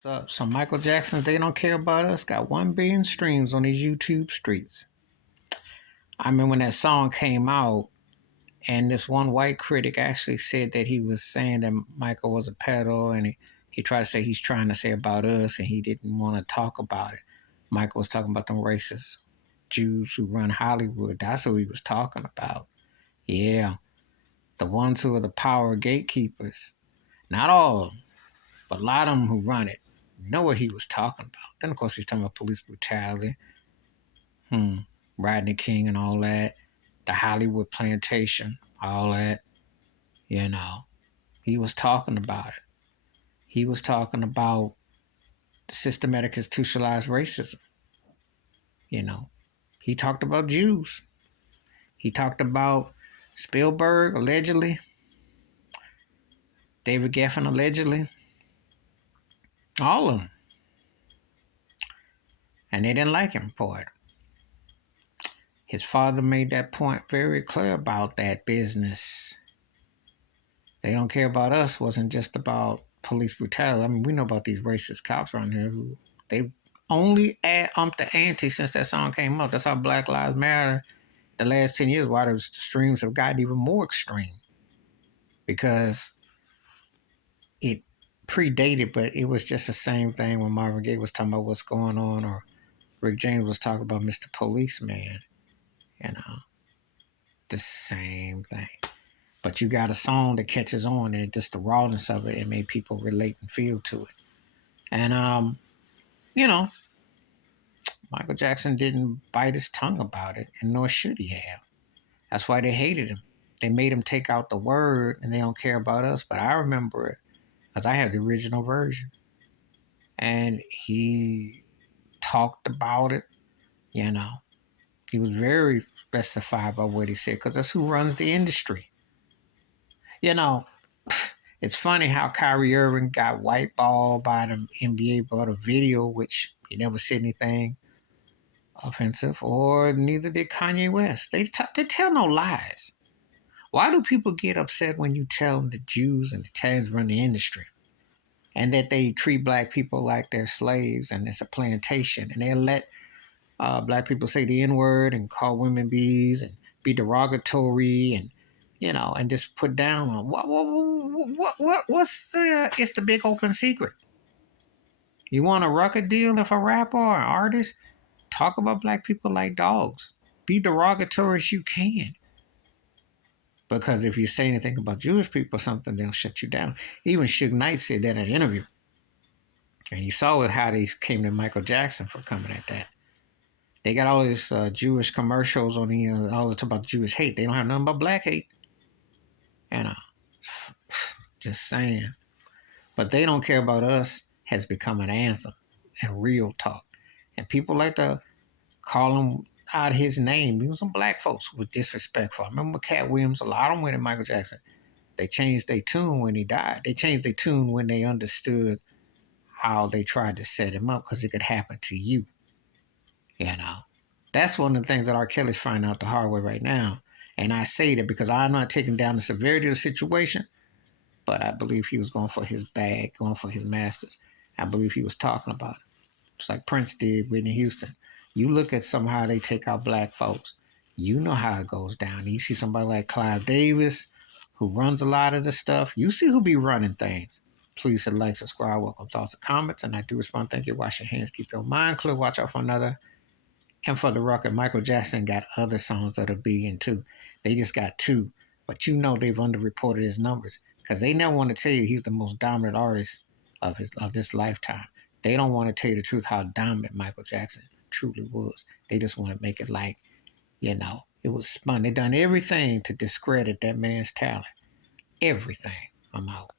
So Michael Jackson, They Don't Care About Us, got 1 billion streams on these YouTube streets. I remember when that song came out, and this one white critic actually said that he was saying that Michael was a pedo, and he tried to say he's trying to say about us, and he didn't want to talk about it. Michael was talking about them racist Jews who run Hollywood. That's what he was talking about. Yeah, the ones who are the power gatekeepers. Not all of them, but a lot of them who run it know what he was talking about. Then, of course, he's talking about police brutality, Rodney King and all that, the Hollywood plantation, all that, you know. He was talking about it. He was talking about the systematic institutionalized racism, you know. He talked about Jews. He talked about Spielberg, allegedly, David Geffen, allegedly, all of them. And they didn't like him for it. His father made that point very clear about that business. They Don't Care About Us wasn't just about police brutality. I mean, we know about these racist cops around here who they only upped the ante since that song came out. That's how Black Lives Matter the last 10 years, why the streams have gotten even more extreme. Because it predated, but it was just the same thing when Marvin Gaye was talking about what's going on, or Rick James was talking about Mr. Policeman. You know, the same thing. But you got a song that catches on, and just the rawness of it made people relate and feel to it. And you know, Michael Jackson didn't bite his tongue about it, and nor should he have. That's why they hated him. They made him take out the word, and They Don't Care About Us. But I remember it because I have the original version, and he talked about it. You know, he was very specified about what he said because that's who runs the industry. You know, it's funny how Kyrie Irving got whiteballed by the NBA about a video, which he never said anything offensive, or neither did Kanye West. They tell no lies. Why do people get upset when you tell them the Jews and Italians run the industry, and that they treat black people like they're slaves and it's a plantation, and they let black people say the N-word and call women bees and be derogatory, and you know, and just put down on what's the? It's the big open secret. You want a record deal if a rapper or an artist talk about black people like dogs, be derogatory as you can. Because if you say anything about Jewish people or something, they'll shut you down. Even Suge Knight said that in an interview. And you saw how they came to Michael Jackson for coming at that. They got all these Jewish commercials on the all this about Jewish hate. They don't have nothing but black hate. And just saying. But They Don't Care About Us has become an anthem and real talk. And people like to call him out his name. Even some black folks who were disrespectful. I remember Cat Williams, a lot of them went at Michael Jackson. They changed their tune when he died. They changed their tune when they understood how they tried to set him up because it could happen to you. You know, that's one of the things that R. Kelly's finding out the hard way right now. And I say that because I'm not taking down the severity of the situation, but I believe he was going for his bag, going for his masters. I believe he was talking about it. Just like Prince did, Whitney Houston. You look at somehow they take out black folks. You know how it goes down. You see somebody like Clive Davis, who runs a lot of the stuff. You see who be running things. Please hit like, subscribe, welcome thoughts and comments. And I do respond. Thank you. Wash your hands. Keep your mind clear. Watch out for another. And for the record, Michael Jackson got other songs that are billion too. They just got 2. But you know they've underreported his numbers because they never want to tell you he's the most dominant artist of this lifetime. They don't want to tell you the truth how dominant Michael Jackson truly was. They just want to make it like, you know, it was spun. They done everything to discredit that man's talent. Everything. I'm out.